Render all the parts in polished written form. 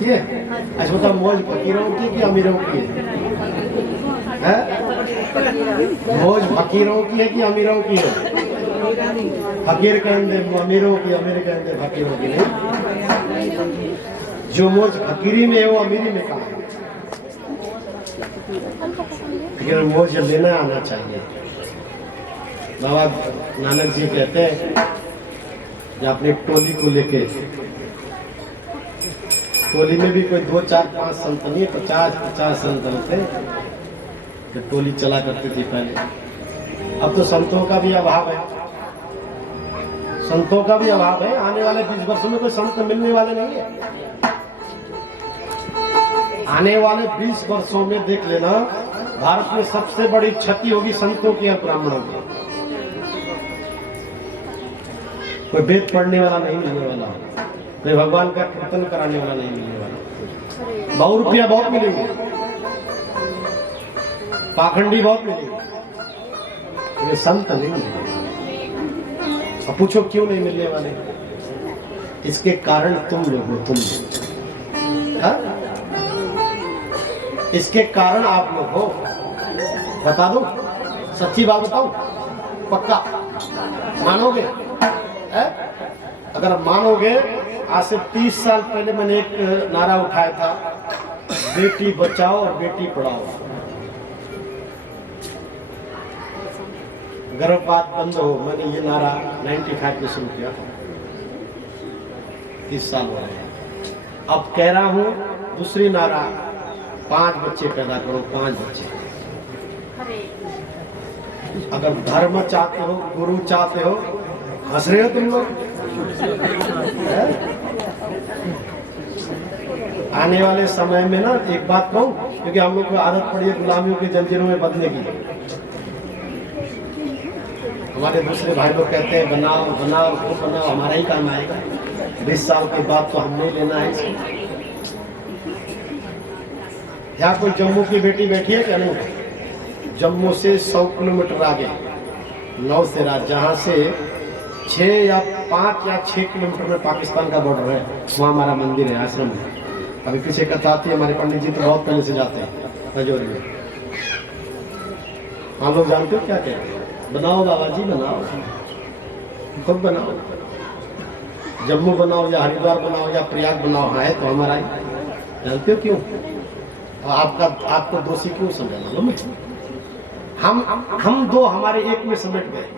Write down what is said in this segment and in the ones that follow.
किए? अच्छा बताओ, मौज फकीरों की कि अमीरों की है? मौज फकीरों की है कि अमीरों की है? फकीर कहेंगे अमीरों की, अमीर कहेंगे फकीरों की नहीं। जो मौज फकीरी में है वो अमीरी में कहाँ है? लेकिन मौज लेना आना चाहिए। बाबा नानक जी कहते हैं कि अपनी टोली को लेके, टोली में भी कोई 2, 4, 5 संत नहीं, 50 संत थे तो टोली चला करती थी पहले। अब तो संतों का भी अभाव है, संतों का भी अभाव है। आने वाले 20 वर्षों में कोई संत मिलने वाले नहीं है। आने वाले 20 वर्षों में देख लेना, भारत में सबसे बड़ी क्षति होगी संतों की और ब्राह्मणों की। कोई वेद पढ़ने वाला नहीं मिलने वाला, कोई भगवान का कीर्तन कराने वाला नहीं मिलने वाला। 100 रुपया बहुत मिलेंगे, पाखंडी बहुत मिलेंगे, ये संत नहीं मिलेंगे। अब पूछो क्यों नहीं मिलने वाले? इसके कारण तुम लोग हो, तुम हा? इसके कारण आप लोग हो। बता दो, सच्ची बात बताओ, पक्का मानोगे? अगर मानोगे, आज से 30 साल पहले मैंने एक नारा उठाया था, बेटी बचाओ और बेटी पढ़ाओ। गर्भपात बंद हो, मैंने ये नारा 95 में शुरू किया था। 30 साल हो रहे हैं। अब कह रहा हूं दूसरी नारा, 5 बच्चे पैदा करो, 5 बच्चे। अगर धर्म चाहते हो, गुरु चाहते हो, हंस रहे हो तुम लोग? आने वाले समय में ना एक बात कहूं, क्योंकि हम लोग को आदत पड़ी है गुलामियों की जंजीरों में बंधने की। हमारे दूसरे भाई लोग कहते हैं बनाओ बनाओ वो बनाओ, हमारा ही काम आएगा। 20 साल के बाद तो हमने लेना है इसको। यहाँ कोई जम्मू की बेटी बैठी है क्या? नहीं। जम्मू से 100 किलोमीटर आगे नौसेरा, जहाँ से 6 या 5 या 6 किलोमीटर में पाकिस्तान का बॉर्डर है, वहाँ हमारा मंदिर है, आश्रम है। अभी पीछे कथा आती है, हमारे पंडित जी तो बहुत पहले से जाते हैं रजौरी में। हम लोग जानते हो क्या कहते हैं? बनाओ बाबा जी, बनाओ, खुद बनाओ। जम्मू बनाओ या हरिद्वार बनाओ या प्रयाग बनाओ, हाँ है तो हमारा ही। जानते हो क्यों? आपको दोषी क्यों समझाना? हम दो हमारे एक में समेट गए।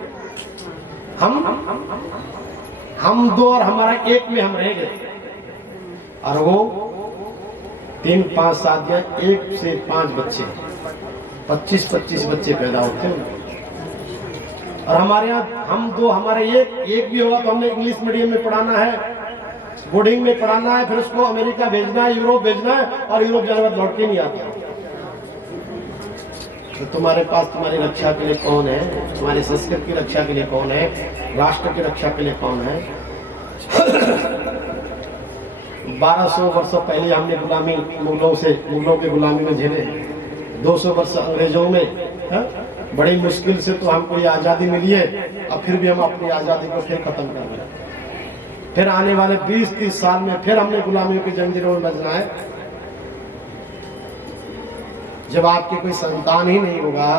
हम दो और हमारा एक में हम रह गए। और वो 3, 5 शादियां, 1 से 5 बच्चे, 25-25 बच्चे पैदा होते हैं। और हमारे यहाँ हम दो हमारे एक भी होगा तो हमने इंग्लिश मीडियम में पढ़ाना है, बोर्डिंग में पढ़ाना है, फिर उसको अमेरिका भेजना है, यूरोप भेजना है, और यूरोप जाने बाद लौट के नहीं आता। तो तुम्हारे पास तुम्हारी रक्षा के लिए कौन है? तुम्हारी संस्कृति की रक्षा के लिए कौन है? राष्ट्र की रक्षा के लिए कौन है? 1200 वर्षों पहले हमने गुलामी मुगलों के गुलामी में झेले, 200 वर्ष अंग्रेजों में, है? बड़ी मुश्किल से तो हमको ये आजादी मिली है। अब फिर भी हम अपनी आजादी को फिर खत्म कर रहे हैं। फिर आने वाले 20-30 साल में फिर हमने गुलामियों की जंजीरों में बजना है। जब आपके कोई संतान ही नहीं होगा,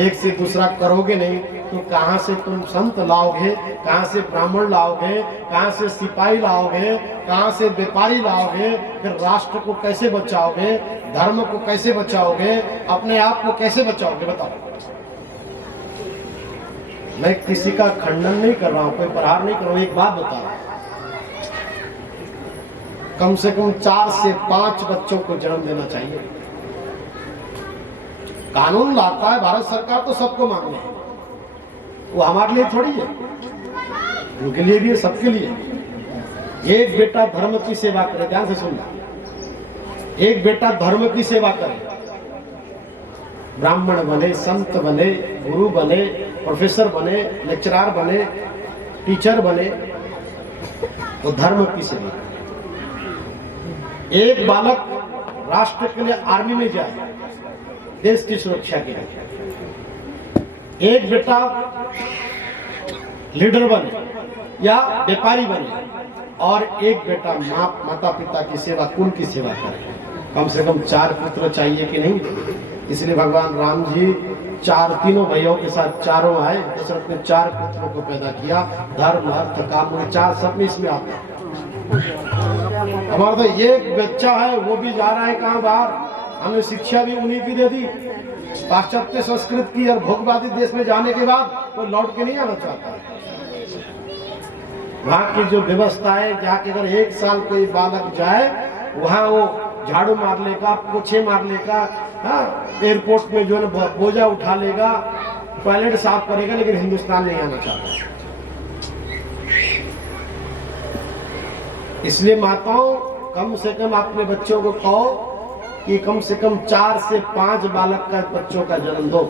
एक से दूसरा करोगे नहीं, तो कहां से तुम संत लाओगे, कहां से ब्राह्मण लाओगे, कहां से सिपाही लाओगे, कहां से व्यापारी लाओगे? फिर राष्ट्र को कैसे बचाओगे? धर्म को कैसे बचाओगे? अपने आप को कैसे बचाओगे? बताओ। मैं किसी का खंडन नहीं कर रहा हूं, कोई प्रहार नहीं कर रहा हूं। एक बात बता रहा हूं, कम से कम 4 से 5 बच्चों को जन्म देना चाहिए। कानून लाता है भारत सरकार तो सबको मांगने हैं, वो हमारे लिए थोड़ी है, उनके लिए भी है, सबके लिए। एक बेटा धर्म की सेवा करे, ध्यान से सुनना, एक बेटा धर्म की सेवा करे, ब्राह्मण बने, संत बने, गुरु बने, प्रोफेसर बने, लेक्चरर बने, टीचर बने, वो धर्म की सेवा करे। एक बालक राष्ट्र के लिए आर्मी में जाए, देश की सुरक्षा के लिए। एक बेटा लीडर बने या व्यापारी बने, और एक बेटा माता पिता की सेवा, कुल की सेवा करे। कम से कम 4 पुत्र चाहिए कि नहीं? इसलिए भगवान राम जी 4 तीनों भाइयों के साथ चारों आए। दशरथ ने 4 पुत्रों को पैदा किया। धर्म अर्थ काम 4 सब इसमें आते हैं। हमारा तो एक बच्चा है, वो भी जा रहा है कहाँ बाहर। हमने शिक्षा भी उन्हीं की दे दी, पाश्चात्य संस्कृत की, और भोगवादी देश में जाने के बाद कोई लौट के नहीं आना चाहता है। वहाँ की जो व्यवस्था है, जहाँ के अगर 1 साल कोई बालक जाए, वहाँ वो झाड़ू मार लेगा, पोछे मार लेगा, एयरपोर्ट में जो है बोझा उठा लेगा, टॉयलेट साफ करेगा, लेकिन हिंदुस्तान नहीं आना चाहता। इसलिए माताओं, कम से कम अपने बच्चों को कहो कि कम से कम 4 से 5 बालक का बच्चों का जन्म दो,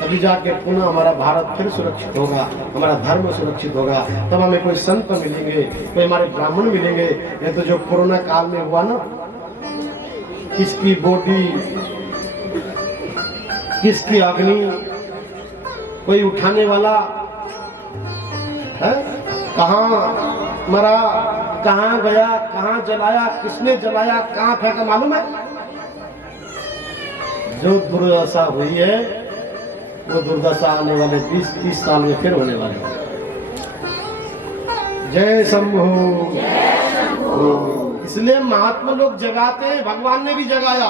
तभी जाके पुनः हमारा भारत फिर सुरक्षित होगा, हमारा धर्म सुरक्षित होगा। तब हमें कोई संत मिलेंगे, कोई हमारे ब्राह्मण मिलेंगे। ये तो जो कोरोना काल में हुआ ना, किसकी बॉडी, किसकी अग्नि, कोई उठाने वाला है, कहाँ मरा, कहाँ गया, कहाँ जलाया, किसने जलाया, कहाँ फेंका, मालूम है? जो दुर्दशा हुई है, वो दुर्दशा आने वाले 20-30 साल में फिर होने वाले। जय शंभू। इसलिए महात्मा लोग जगाते हैं, भगवान ने भी जगाया,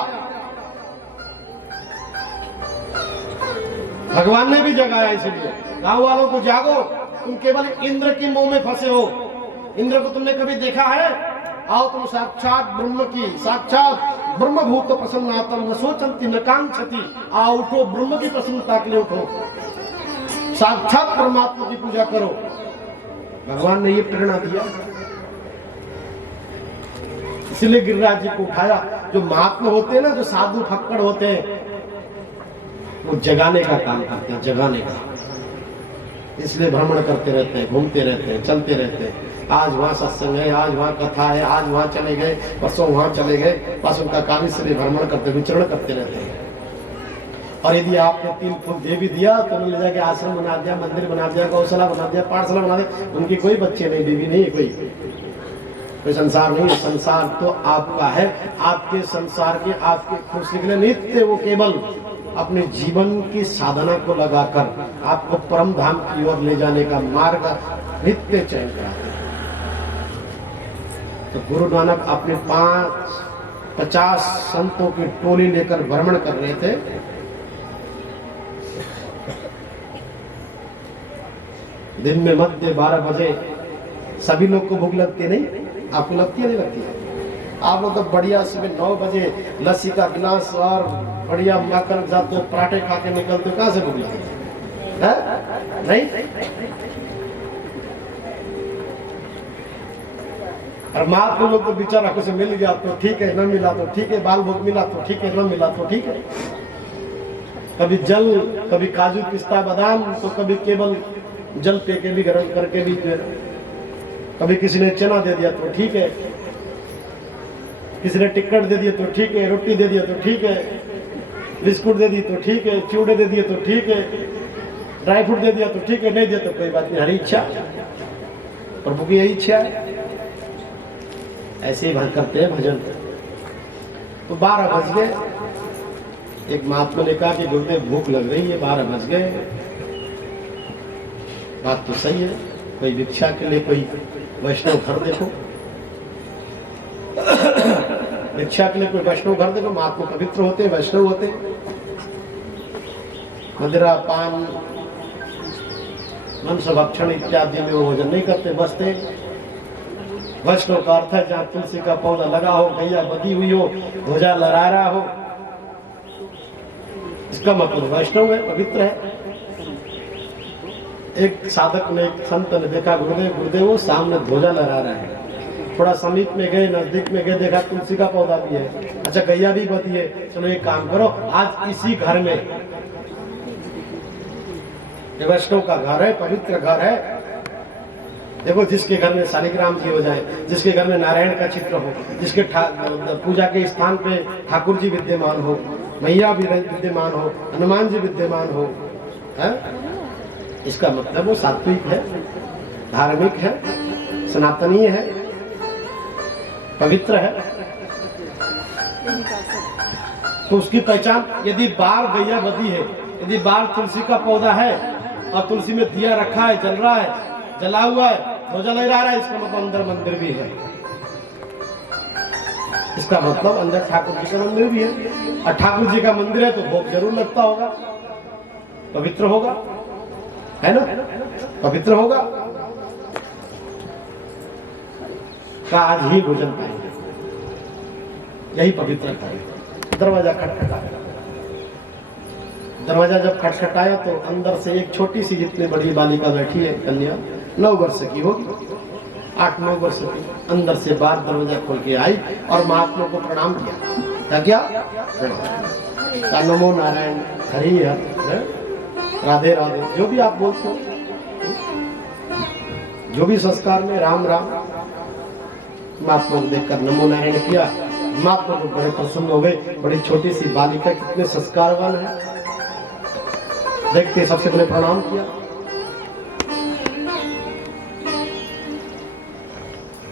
भगवान ने भी जगाया। इसलिए गांव वालों को जागो, तुम केवल इंद्र की मोह में फंसे हो। इंद्र को तुमने कभी देखा है? आओ तुम साक्षात ब्रह्म की, साक्षात ब्रह्मभूत प्रसन्नातम न सोचंती न कांक्षति। आओ उठो, ब्रह्म की प्रसन्नता के लिए उठो, साक्षात परमात्मा की पूजा करो। भगवान ने ये प्रेरणा दिया, इसलिए गिरिराज जी को उठाया। जो महात्मा होते हैं ना, जो साधु फक्कड़ होते हैं, वो जगाने का काम करते हैं, जगाने का। इसलिए भ्रमण करते रहते हैं, घूमते रहते हैं, चलते रहते हैं। आज वहाँ सत्संग है, आज वहाँ कथा है, आज वहाँ चले गए, परसों वहाँ चले गए। बस उनका काम इसलिए भ्रमण करते, विचरण करते रहते हैं। और यदि आपने 3 फूल दे भी दिया तो उन्होंने ले जाके आश्रम बना दिया, मंदिर बना दिया, गौशाला बना दिया, पाठशाला बना दिया। उनकी कोई बच्चे नहीं, बीवी नहीं, कोई संसार नहीं है। संसार तो आपका है। आपके संसार के, आपके खुशी के लिए नित्य वो केवल अपने जीवन की साधना को लगाकर आपको परम धाम की ओर ले जाने का मार्ग नित्य चयन कराते हैं। तो गुरु नानक अपने 50 संतों की टोली लेकर भ्रमण कर रहे थे। दिन में मध्य 12 बजे सभी लोग को भूख लगती नहीं? आपको लगती है, नहीं लगती है? आप लोग तो बढ़िया सुबह 9 बजे लस्सी का गिलास और बढ़िया मक्खन के साथ तो पराठे खा के निकलते हो, कहाँ से भूख लगती है? नहीं? और महात्मा लोग तो बेचारा कुछ मिल गया तो ठीक है, न मिला तो ठीक है, बाल भोग मिला तो ठीक है, न मिला तो ठीक है। कभी जल, कभी काजू पिस्ता बादाम, तो कभी केवल जल पे के भी गर्म करके भी, कभी किसी ने चना दे दिया तो ठीक है, किसी ने टिक्कट दे दिया तो ठीक है, रोटी दे दिया तो ठीक है, बिस्कुट दे दी तो ठीक है, चूड़े दे दिए तो ठीक है, ड्राई फ्रूट दे दिया तो ठीक है, नहीं दिया तो कोई बात नहीं, हरी इच्छा, प्रभु की यही इच्छा है। ऐसे ही करते हैं भजन। तो 12 बज गए। एक महात्मा ने कहा कि गुरुदेव भूख लग रही है, 12 बज गए। बात तो सही है, कोई भिक्षा के लिए कोई वैष्णव घर देखो, भिक्षा के लिए कोई वैष्णव घर देखो। महात्मा पवित्र होते, वैष्णव होते, मदिरा पान मांस भक्षण इत्यादि में वो भोजन नहीं करते, बसते। वैष्णव का अर्थ है जहाँ तुलसी का पौधा लगा हो, गैया बधी हुई हो, ध्वजा लहरा रहा हो, इसका मतलब वैष्णव है, पवित्र है। एक साधक ने, एक संत ने देखा गुरुदेव वो सामने ध्वजा लहरा रहा है। थोड़ा समीप में गए, नजदीक में गए, देखा तुलसी का पौधा भी है, अच्छा गैया भी बधी है। चलो एक काम करो, आज इसी घर में, ये वैष्णव का घर है, पवित्र घर है, देखो जिसके घर में शालिग्राम जी हो जाए, जिसके घर में नारायण का चित्र हो, जिसके पूजा के स्थान पे ठाकुर जी विद्यमान हो, मैया भी विद्यमान हो, हनुमान जी विद्यमान हो, है? इसका मतलब वो सात्विक है, धार्मिक है, सनातनीय है, पवित्र है, तो उसकी पहचान, यदि बाहर गैया बदी है, यदि बाहर तुलसी का पौधा है और तुलसी में दिया रखा है, जल रहा है, जला हुआ है, ध्वजा लहरा रहा है, इसका मतलब अंदर मंदिर भी है। इसका मतलब अंदर ठाकुर जी का मंदिर भी है, और ठाकुर जी का मंदिर है तो भोग जरूर लगता होगा, पवित्र होगा, है ना, पवित्र होगा। का आज ही भोजन पाएंगे, यही पवित्रता है। दरवाजा खटखटाया, दरवाजा जब खटखटाया तो अंदर से एक छोटी सी, जितनी बड़ी बालिका बैठी है, कन्या 9 वर्ष की होगी, 8-9 वर्ष की, अंदर से बाहर दरवाजा खोल के आई और महात्मा को प्रणाम किया। क्या प्रणाम, नमो नारायण, हरि हर, राधे राधे, जो भी आप बोलते हो, जो भी संस्कार में राम राम। महात्मा को देखकर नमो नारायण किया, महात्मा को बड़े प्रसन्न हो गए। बड़ी छोटी सी बालिका कितने संस्कारवान है, देखते सबसे पहले प्रणाम किया।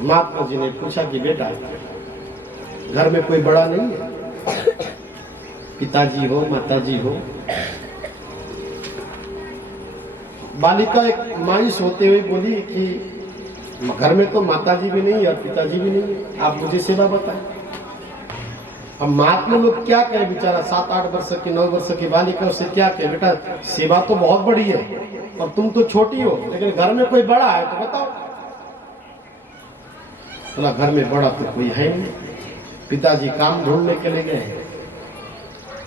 महात्मा जी ने पूछा कि बेटा, घर में कोई बड़ा नहीं है, पिताजी हो, माताजी हो? बालिका एक मायूस होते हुए बोली कि घर में तो माताजी भी नहीं और पिताजी भी नहीं है, आप मुझे सेवा बताएं। अब महात्मा लोग क्या कहे, बेचारा 7-8 वर्ष की, 9 वर्ष की बालिका, उससे क्या कहे, बेटा सेवा तो बहुत बड़ी है और तुम तो छोटी हो, लेकिन घर में कोई बड़ा है तो बताओ। बोला घर में बड़ा तो कोई है नहीं, पिताजी काम ढूंढने के लिए गए,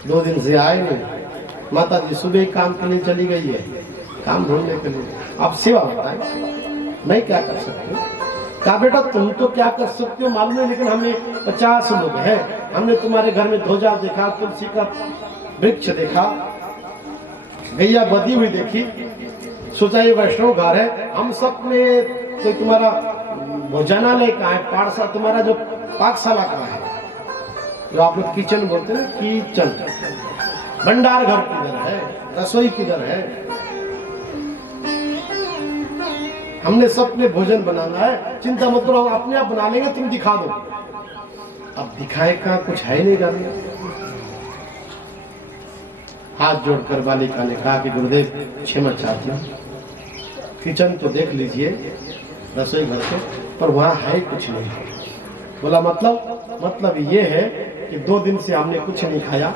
2 दिन से आए नहीं, माताजी सुबह काम के लिए चली गई है, काम ढूंढने के लिए, आप सेवा बताएं, मैं क्या कर सकती हूँ? कहा बेटा तुम तो क्या कर सकते हो मालूम है, लेकिन हमें 50 लोग हैं, हमने तुम्हारे घर में ध्वजा देखा, तुलसी का वृक्ष देखा, गैया बदी हुई देखी, सोचा ये वैष्णव घर है, हम सब में तो तुम्हारा भोजनालय कहाँ है, पाठशाला, तुम्हारा जो पाकशाला कहाँ है, जो आप लोग किचन बोलते हैं, किचन, भंडार घर किधर है, रसोई किधर है, हमने सबने भोजन बनाना है, चिंता मत करो, अपने आप बना लेंगे, तुम दिखा दो। अब दिखाए का कुछ है नहीं घर में। हाथ जोड़कर बालिका ने कहा कि गुरुदेव क्षमा चाहती हूँ, किचन तो देख लीजिए, रसोई घर के, पर वहाँ है कुछ नहीं। बोला मतलब ये है कि 2 दिन से हमने कुछ नहीं खाया,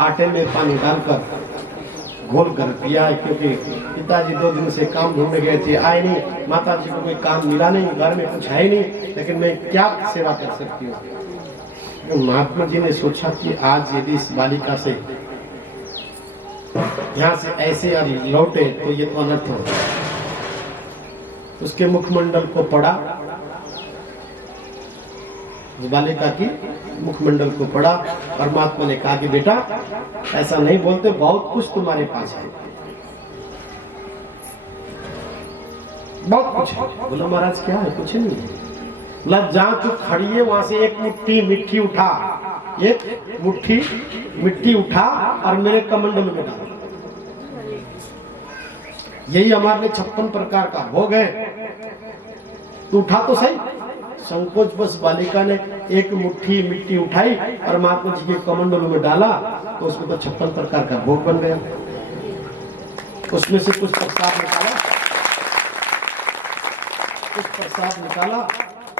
आटे में पानी डालकर घोल कर पिया है, क्योंकि पिताजी 2 दिन से काम ढूंढने गए थे, आए नहीं, माताजी को कोई काम मिला नहीं, घर में कुछ है नहीं, लेकिन मैं क्या सेवा कर सकती हूँ। तो महात्मा जी ने सोचा कि आज यदि इस बालिका से यहाँ से ऐसे लौटे तो ये तो अनर्थ हो। उसके मुखमंडल को पढ़ा, उस बालिका की मुखमंडल को पढ़ा, और महात्मा ने कहा कि बेटा ऐसा नहीं बोलते, बहुत कुछ तुम्हारे पास है, बहुत कुछ है। बोला महाराज क्या है? कुछ नहीं है। मतलब जहां तू खड़ी है वहां से एक मुट्ठी मिट्टी उठा, एक मुट्ठी मिट्टी उठा और मेरे कमंडल में डाल। यही हमारे लिए 56 प्रकार का भोग है, तू उठा तो सही। संकोच बस बालिका ने एक मुट्ठी मिट्टी उठाई और महात्मा जी के कमंडलों में डाला, तो उसमें तो 56 प्रकार का भोग बन गया। उसमें से कुछ प्रसाद निकाला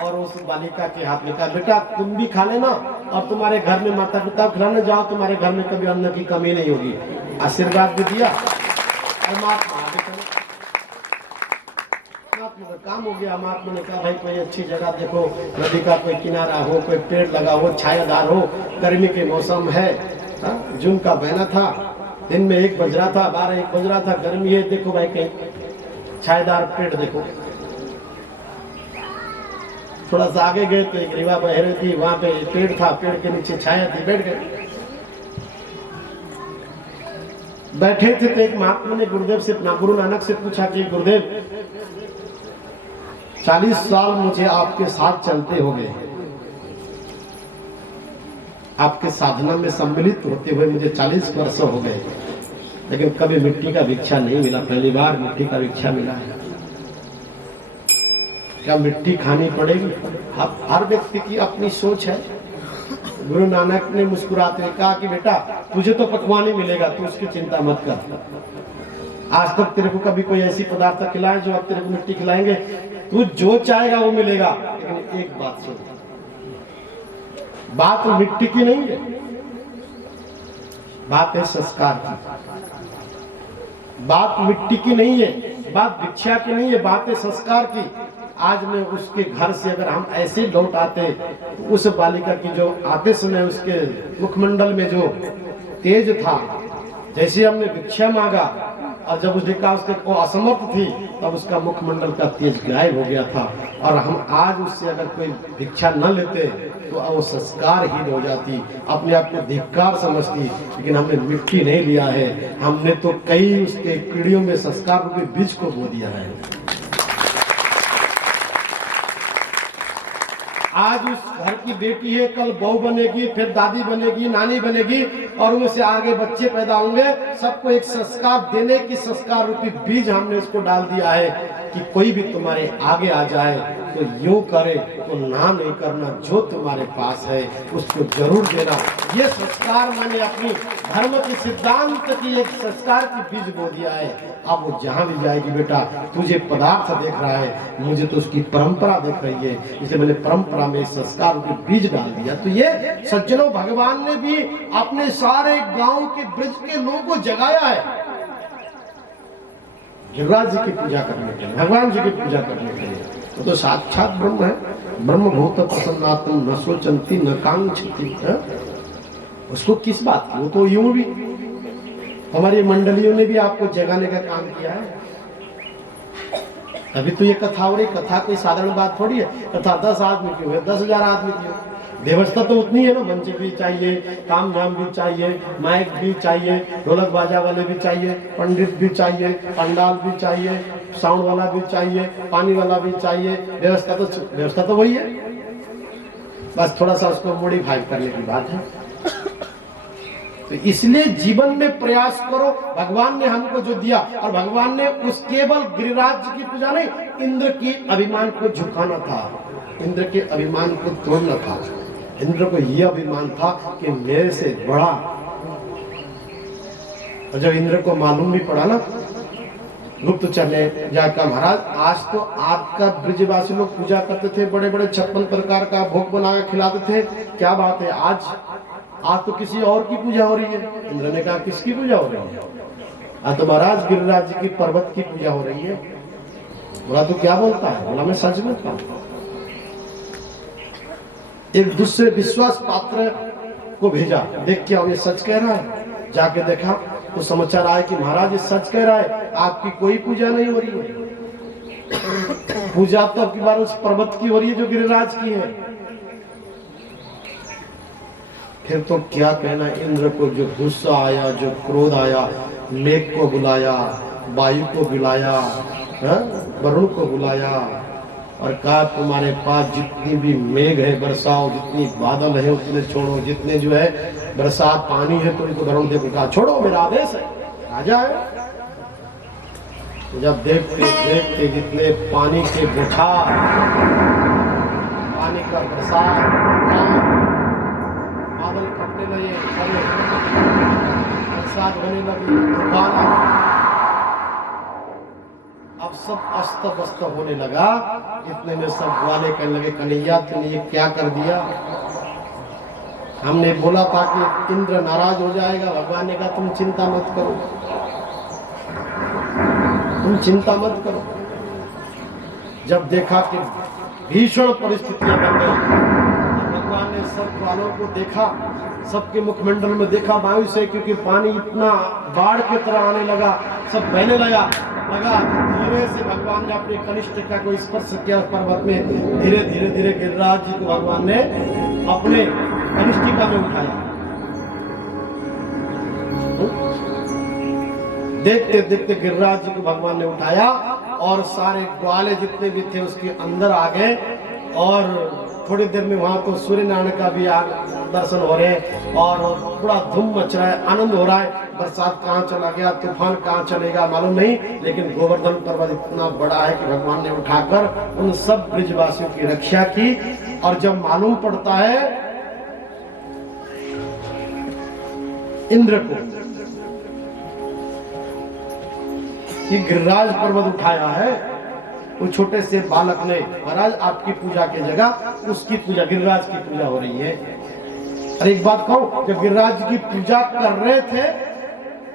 और उस बालिका के हाथ में कहा बेटा तुम भी खा लेना, और तुम्हारे घर में माता पिता खिलाने जाओ, तुम्हारे घर में कभी अन्न की कमी नहीं होगी। आशीर्वाद भी दिया और महात्मा का काम हो गया। महात्मा ने कहा भाई कोई अच्छी जगह देखो, नदी का कोई किनारा हो, कोई पेड़ लगा हो, छायादार हो, गर्मी के मौसम है, जून का महीना था, दिन में 1 बज रहा था, 12-1 बज रहा था, गर्मी है, देखो भाई कहीं छायादार पेड़ देखो। थोड़ा सा आगे गए तो एक रिवा बह रही थी, वहां पे पेड़ था, पेड़ के नीचे छाया थी, बैठ गए। बैठे थे तो एक महात्मा ने गुरुदेव से, गुरु नानक से पूछा कि गुरुदेव 40 साल मुझे आपके साथ चलते हो गए, आपके साधना में सम्मिलित होते हुए मुझे 40 वर्ष हो गए, लेकिन कभी मिट्टी का भिक्षा नहीं मिला, पहली बार मिट्टी का भिक्षा मिला है। क्या मिट्टी खानी पड़ेगी? हर व्यक्ति की अपनी सोच है। गुरु नानक ने मुस्कुराते हुए कहा कि बेटा तुझे तो पकवान ही मिलेगा, तू उसकी चिंता मत कर। आज तक तेरे को कभी कोई ऐसी पदार्थ खिलाए जो अब तेरे को मिट्टी खिलाएंगे? तू जो चाहेगा वो मिलेगा। लेकिन एक बात सुन, बात मिट्टी की नहीं है, बात है संस्कार की। बात मिट्टी की नहीं है, बात भिक्षा की नहीं है, बात है संस्कार की। आज में उसके घर से अगर हम ऐसे लौट आते तो उस बालिका की जो आते समय उसके मुखमंडल में जो तेज था, जैसे हमने भिक्षा मांगा और जब उसने कहा उसके वो असमर्थ थी, तब उसका मुखमंडल का तेज गायब हो गया था। और हम आज उससे अगर कोई भिक्षा न लेते तो वो संस्कारहीन हो जाती, अपने आप को धिक्कार समझती। लेकिन हमने मिट्टी नहीं लिया है, हमने तो कई उसके पीढ़ियों में संस्कार के बीज को बो दिया है। आज उस घर की बेटी है, कल बहू बनेगी, फिर दादी बनेगी, नानी बनेगी, और उनसे आगे बच्चे पैदा होंगे। सबको एक संस्कार देने की संस्कार रूपी बीज हमने उसको डाल दिया है कि कोई भी तुम्हारे आगे आ जाए तो यूं करे तो ना नहीं करना, जो तुम्हारे पास है उसको जरूर देना। ये संस्कार मैंने अपनी धर्म के सिद्धांत की एक संस्कार की बीज बो दिया है। अब वो जहां भी जाएगी, बेटा तुझे पदार्थ देख रहा है, मुझे तो उसकी परंपरा देख रही है, इसलिए मैंने परंपरा में संस्कार के बीज डाल दिया। तो ये सज्जनों, भगवान ने भी अपने सारे गांव के ब्रज के लोगों को जगाया है गिरिराज जी की पूजा करने के लिए, भगवान जी की पूजा करने के लिए। वो तो साक्षात ब्रह्म है। ब्रह्म भूत प्रसन्नात्म न सोचंती न कांक्षति। उसको किस बात की? वो तो यूं भी हमारी मंडलियों ने भी आपको जगाने का काम किया है। अभी तो ये कथा हो रही, कथा कोई साधारण बात थोड़ी है। कथा 10 आदमी की हो, 10,000 आदमी की हो, व्यवस्था तो उतनी है ना। मंच भी चाहिए, काम झाम भी चाहिए, माइक भी चाहिए, ढोलक बाजा वाले भी चाहिए, पंडित भी चाहिए, पंडाल भी चाहिए, साउंड वाला भी चाहिए, पानी वाला भी चाहिए। व्यवस्था तो वही है, बस थोड़ा सा उसको मॉडिफाई करने की बात है। तो इसलिए जीवन में प्रयास करो। भगवान ने हमको जो दिया, और भगवान ने उस केवल गिरिराज की पूजा नहीं, इंद्र की अभिमान को झुकाना था, इंद्र के अभिमान को तोड़ना था। इंद्र को यह अभिमान था कि मेरे से बड़ा। और जब इंद्र को मालूम भी पड़ा ना, गुप्तचर ने जाकर, महाराज आज तो आपका ब्रजवासी लोग पूजा करते थे, बड़े बड़े 56 प्रकार का भोग बना के खिलाते थे, क्या बात है आज तो किसी और की पूजा हो रही है। इंद्र ने कहा किसकी पूजा हो रही है? आज तो महाराज गिरिराज जी की पर्वत की पूजा हो रही है। बोला तो क्या बोलता है? बोला मैं सच बोलता हूं। एक दूसरे विश्वास पात्र को भेजा, देख क्या ये सच कह रहा है। जाके देखा तो समाचार आया कि महाराज ये सच कह रहा है, आपकी कोई पूजा नहीं हो रही है। पूजा तो अब की बार उस पर्वत की हो रही है जो गिरिराज की है। फिर तो क्या कहना, इंद्र को जो गुस्सा आया, जो क्रोध आया, मेघ को बुलाया, वायु को बुलाया, वरुण को बुलाया और कहा तुम्हारे पास जितनी भी मेघ है बरसाओ, जितनी बादल है उतने छोड़ो, जितने जो है बरसात पानी है तो इनको वरुण देखो, कहा छोड़ो मेरा आदेश है, राजा है। जब देखते देखते जितने पानी के बुछार, पानी का बरसात, बादल फटने लगे, बरसात होने लगी, तूफान आ गया। अब सब अस्त व्यस्त होने लगा। इतने में सब ग्वाले कहने लगे, कन्हैया तुमने ये क्या कर दिया? हमने बोला था कि इंद्र नाराज हो जाएगा। भगवान ने कहा तुम चिंता मत करो, तुम चिंता मत करो। जब देखा कि भीषण परिस्थितियां बन गई, भगवान ने सब ग्वालों को देखा, सबके मुखमंडल में देखा वायु से, क्योंकि पानी इतना बाढ़ की तरह आने लगा, सब बहने लगा। धीरे से भगवान ने अपने कनिष्ठिका को स्पर्श किया पर्वत में। धीरे धीरे धीरे गिरिराज जी को भगवान ने अपने कनिष्ठिका में उठाया। देखते देखते गिरिराज जी को भगवान ने उठाया और सारे ग्वाले जितने भी थे उसके अंदर आ गए और थोड़ी देर में वहां तो सूर्य नारायण का भी दर्शन हो रहे हैं और बड़ा धूम मच रहा है, आनंद हो रहा है। बरसात कहाँ चला गया, तूफान कहाँ चलेगा मालूम नहीं, लेकिन गोवर्धन पर्वत इतना बड़ा है कि भगवान ने उठाकर उन सब ब्रजवासियों की रक्षा की। और जब मालूम पड़ता है इंद्र को कि गिरिराज पर्वत उठाया है, वो छोटे से बालक ने, महाराज आपकी पूजा की जगह उसकी पूजा, गिरिराज की पूजा हो रही है। और एक बात कहूं, जब गिरिराज की पूजा कर रहे थे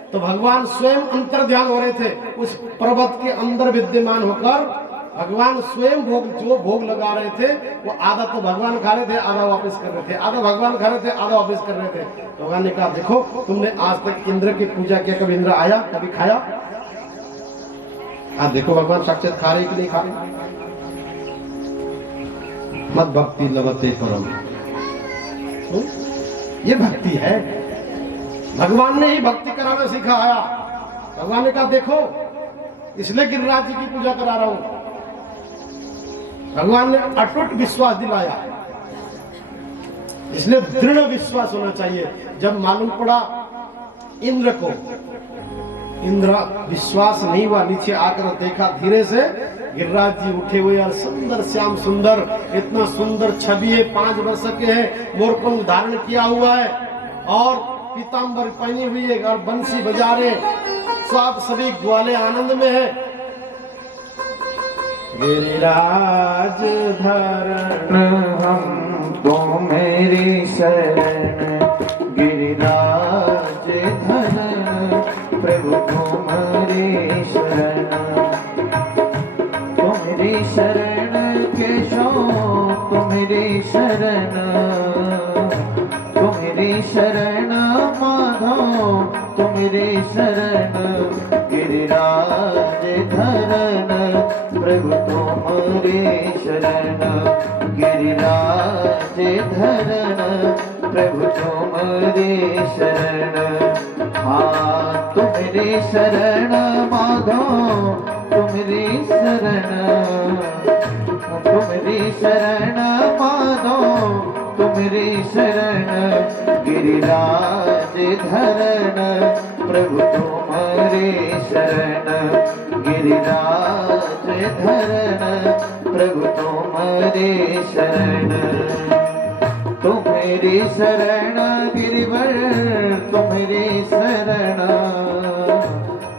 तो भगवान स्वयं अंतर ध्यान हो रहे थे, उस पर्वत के अंदर विद्यमान होकर भगवान स्वयं जो भोग लगा रहे थे वो आधा तो भगवान खा रहे थे, आधा वापस कर रहे थे, आधा भगवान खा रहे थे, आधा वापस कर रहे थे। भगवान ने कहा देखो तुमने आज तक इंद्र की पूजा किया, कभी इंद्र आया, कभी खाया? आज देखो भगवान साक्षात खा रहे कि नहीं खा रहे। मत भक्ति लभते परम, ये भक्ति है। भगवान ने ही भक्ति कराना सिखाया। भगवान ने कहा देखो इसलिए गिरिराज जी की पूजा करा रहा हूं। भगवान ने अटूट विश्वास दिलाया, इसलिए दृढ़ विश्वास होना चाहिए। जब मालूम पड़ा इंद्र को, इंद्र विश्वास नहीं हुआ, नीचे आकर देखा धीरे से गिरिराज जी उठे हुए और सुंदर श्याम सुंदर, इतना सुंदर छवि है, 5 वर्ष के हैं, मोरपंख धारण किया हुआ है और पीतांबर पहनी हुई है और बंसी बजा रहे, सब सभी ग्वाले आनंद में है। गिरिराज धरण हम तो मेरी शरण, गिरिराज धरण प्रभु तुम्हारी शरण, तुम्हारी शरण केशव तुम्हारी शरण, तुम्हारी शरण माधव तुम्हारी शरण, गिरिराज धरण प्रभु तुम्हारी शरण, गिरिराज धरण प्रभु तुम्हारी शरण। हाँ तुम्हारी शरण माधव तुम्हारी शरण, तुम्हारी शरण माधव तुम्हारी शरण, गिरिराज धरण प्रभु तुम्हारी शरण, गिरिराज धरण प्रभु तुम्हारी शरण। तुम्हारी शरण गिरिवर तुम्हारी शरण,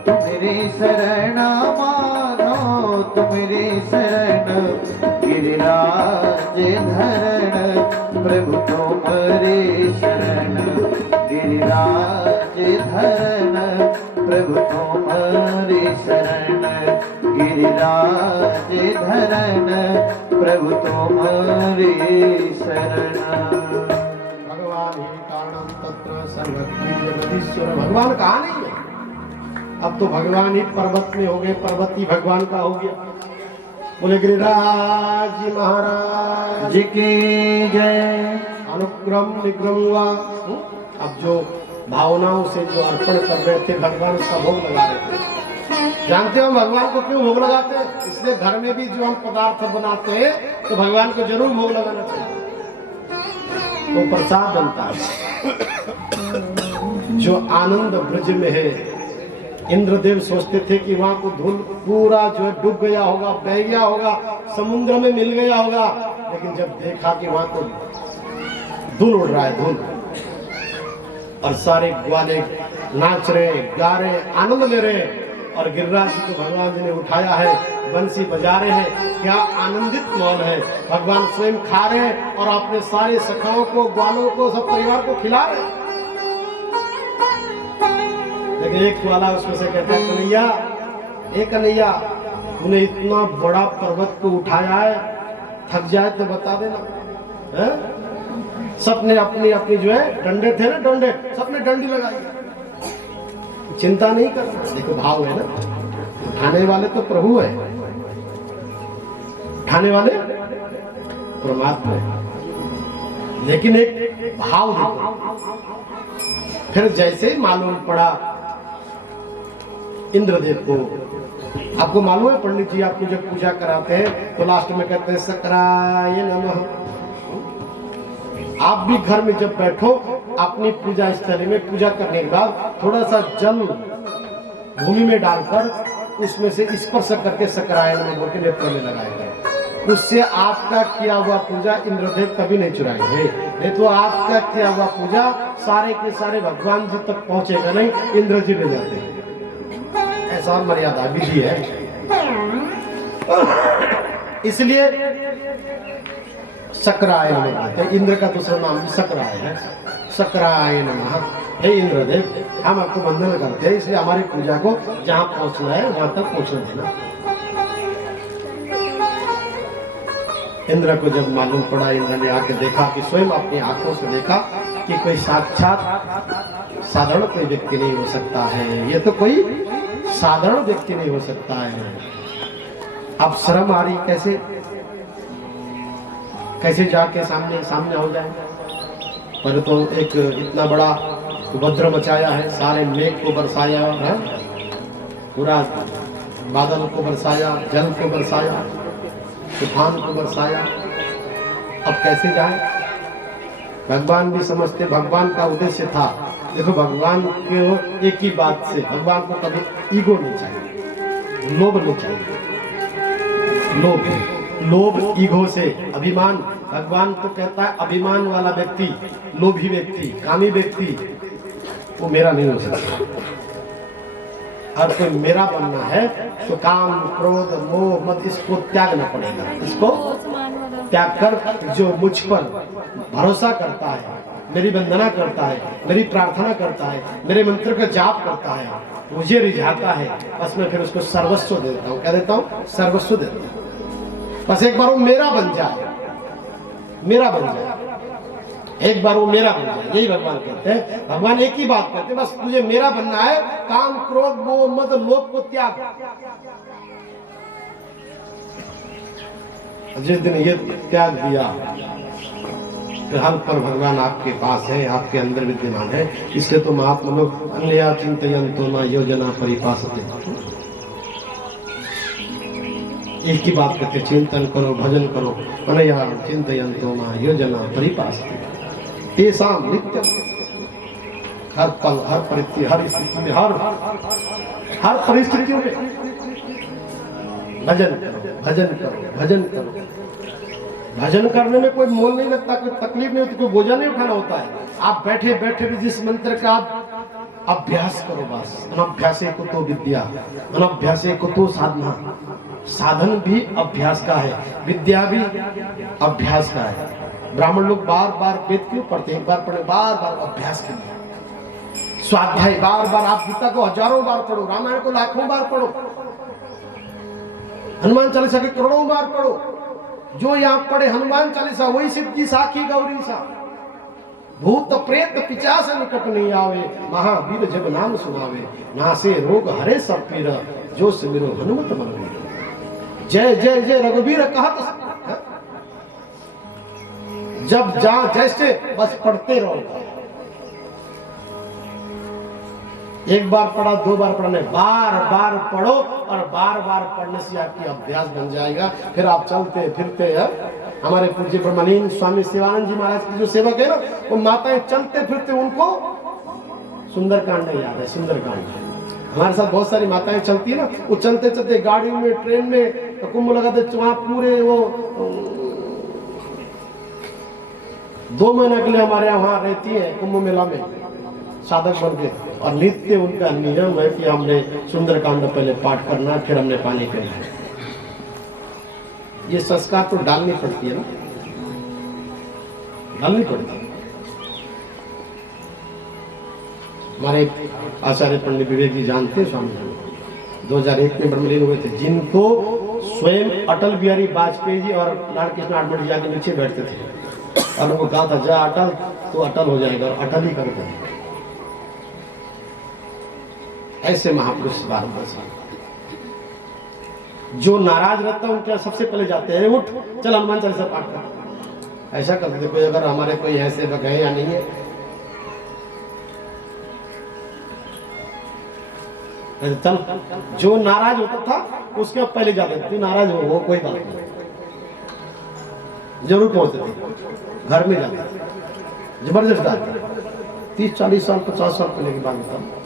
तुम्हारी शरण माधव तुम्हारी शरण, गिरिराज धरण प्रभु तुम्हारी शरण, गिरिराज धरण प्रभु तुम्हारी शरण, गिरिराज धरण प्रभु तुम्हारी शरण। भगवान ही कारणम तत्र सर्वज्ञ जगदीश्वर। भगवान कहा नहीं है, अब तो भगवान ही पर्वत में हो गए, पर्वत ही भगवान का हो गया। बोले गिरिराज जी महाराज जी की जय। अनुक्रम निक्रम हुआ। अब जो भावनाओं से जो अर्पण कर रहे थे भगवान उसका भोग लगा रहे थे। जानते हो भगवान को क्यों भोग लगाते हैं? इसलिए घर में भी जो हम पदार्थ बनाते हैं तो भगवान को जरूर भोग लगाना चाहिए, वो प्रसाद बनता है। जो आनंद ब्रज में है, इंद्रदेव सोचते थे कि वहां को धूल पूरा जो है डूब गया होगा, बह गया होगा, समुद्र में मिल गया होगा, लेकिन जब देखा कि वहां तो धूल उड़ रहा है, धूल, और सारे ग्वाले नाच रहे, गा रहे, आनंद ले रहे, और गिरिराज जी को भगवान जी ने उठाया है, बंसी बजा रहे हैं। क्या आनंदित माहौल है। भगवान स्वयं खा रहे हैं और अपने सारे सखाओं को, ग्वालों को, सब परिवार को खिला रहे हैं। लेकिन एक ग्वाला उसमें से कहता है कन्हैया, एक कन्हैया तूने इतना बड़ा पर्वत को उठाया है, थक जाए तो बता देना है? सबने अपनी अपनी जो है डंडे थे ना, डंडे सबने डंडी लगाई, चिंता नहीं करना। देखो भाव है ना, उठाने वाले तो प्रभु है, उठाने वाले परमात्मा है, लेकिन एक भाव देखो। फिर जैसे ही मालूम पड़ा इंद्रदेव को, आपको मालूम है पंडित जी आपको जब पूजा कराते हैं तो लास्ट में कहते हैं सकराय नमः, आप भी घर में जब बैठो अपनी पूजा स्थली में पूजा करने के बाद थोड़ा सा जल भूमि में डालकर उसमें से स्पर्श करके सकरायन में बोल के नेत्र में लगाएगा। उससे आपका किया हुआ पूजा इंद्रदेव कभी नहीं चुराएंगे। नहीं तो आपका किया हुआ पूजा सारे के सारे भगवान जी तक पहुंचेगा नहीं, इंद्र जी ले जाते हैं। ऐसा मर्यादा विधि है। इसलिए सकराय नमः कहते हैं। इंद्र का दूसरा नाम भी सकराय है। सकराय नमः। हे इंद्रदेव, हम आपको वंदन करते हैं, इसलिए हमारी पूजा को जहाँ पहुंचना है वहां तक पहुंचने देना। इंद्र को जब मालूम पड़ा, इंद्र ने आके देखा कि स्वयं अपनी आंखों से देखा कि कोई साक्षात साधारण कोई व्यक्ति नहीं हो सकता है, ये तो कोई साधारण व्यक्ति नहीं हो सकता है। अब शर्म आ रही, कैसे जाके सामने हो जाए। पर तो एक इतना बड़ा उपद्रव मचाया है, सारे मेघ को बरसाया है, पूरा बादल को बरसाया, जल को बरसाया, तूफान को बरसाया। अब कैसे जाए। भगवान भी समझते, भगवान का उद्देश्य था। देखो भगवान के एक ही बात से, भगवान को कभी ईगो नहीं चाहिए, लोभ नहीं चाहिए। लोभ ईगो से, अभिमान। भगवान तो कहता है अभिमान वाला व्यक्ति, लोभी व्यक्ति, कामी व्यक्ति, वो मेरा नहीं हो सकता। और कोई मेरा बनना है तो काम, क्रोध, मोह, मद इसको त्यागना पड़ेगा। इसको त्याग कर जो मुझ पर भरोसा करता है, मेरी वंदना करता है, मेरी प्रार्थना करता है, मेरे मंत्र का जाप करता है, मुझे रिझाता है, बस मैं फिर उसको सर्वस्व दे देता हूँ। क्या देता हूँ? सर्वस्व देता हूँ। बस एक बार वो मेरा बन जाए, मेरा बन जाए, एक बार वो मेरा बन जाए। यही भगवान कहते हैं। भगवान एक ही बात कहते हैं, बस तुझे मेरा बनना है। काम, क्रोध, मोह, मद, लोभ को त्याग। जिस दिन ये त्याग दिया, फिर हर पर भगवान आपके पास है, आपके अंदर विद्यमान है। इसलिए तो महात्मा लोग अन्यया चिंतयन्तो न योजना परिपासते, एक ही बात कहते, चिंतन करो, भजन करो। अनया चिंतयन्तो न योजना परिपासते तेषां नित्यं। हर पल, हर परिस्थिति, हर स्थिति में, हर परिस्थितियों में भजन करो, भजन करो, भजन करो। भजन करने में कोई मोल नहीं लगता, कोई तकलीफ नहीं होती, कोई बोझा नहीं उठाना होता है। आप बैठे बैठे भी जिस मंत्र का आप अभ्यास करो, बस। अनभ्यासे कुतो विद्या, अनभ्यासे कुतो साधना। साधन भी अभ्यास का है, विद्या भी अभ्यास का है। ब्राह्मण लोग बार बार वेद क्यों पढ़ते हैं? एक बार पढ़े, बार बार अभ्यास के लिए। स्वाध्याय बार बार, आप गीता को हजारों बार पढ़ो, रामायण को लाखों बार पढ़ो, हनुमान चालीसा के करोड़ों बार पढ़ो। जो यहाँ पढ़े हनुमान चालीसा वही सिद्धि साखी गौरी सा। भूत प्रेत पिचास निकट नहीं आवे, महावीर जब नाम सुनावे। नासे रोग हरे सब पीर, जो सिमरो हनुमत मन वीर। जय जय जय रघुवीर कहत, जब जहां जैसे बस पढ़ते रहो। एक बार पढ़ा, दो बार पढ़ने, बार बार पढ़ो, और बार बार पढ़ने से आपकी अभ्यास बन जाएगा। फिर आप चलते फिरते हैं। हमारे पूज्य ब्रह्मलीन स्वामी शिवानंद जी महाराज की जो सेवक है ना, वो माताएं चलते फिरते, उनको सुंदरकांड याद है। सुंदरकांड हमारे साथ बहुत सारी माताएं चलती है ना, वो चलते चलते गाड़ी में, ट्रेन में, तो कुंभ लगाते, वहां पूरे वो 2 महीने के लिए हमारे यहाँ वहां रहती है कुंभ मेला में साधक बन के। और नित्य उनका नियम है कि हमने सुंदरकांड पहले पाठ करना, फिर हमने पानी पीना है। ये संस्कार तो डालनी पड़ती है ना, डालनी पड़ती है। हमारे आचार्य पंडित विवेक जी जानते हैं, स्वामी 2001 में ब्रह्मलीन हुए थे, जिनको स्वयं अटल बिहारी वाजपेयी जी और लाल कृष्ण आडवाणी जी आगे नीचे बैठते थे, और वो कहा था जा अटल तो अटल हो जाएगा, और अटल ही करते थे। ऐसे महापुरुष भारतवर्ष जो नाराज रहता है उनके सबसे पहले जाते हैं, उठ चल हनुमान चालीसा पाठ कर। ऐसा करते थे। कोई अगर हमारे कोई ऐसे है या नहीं है, चल। जो नाराज होता था उसके पहले जाते थे। तू नाराज हो कोई बात नहीं, जरूर पहुंचते थे, घर में जाते थे। जबरदस्त गाते 30-40 साल 50 साल पहले की बात बताऊं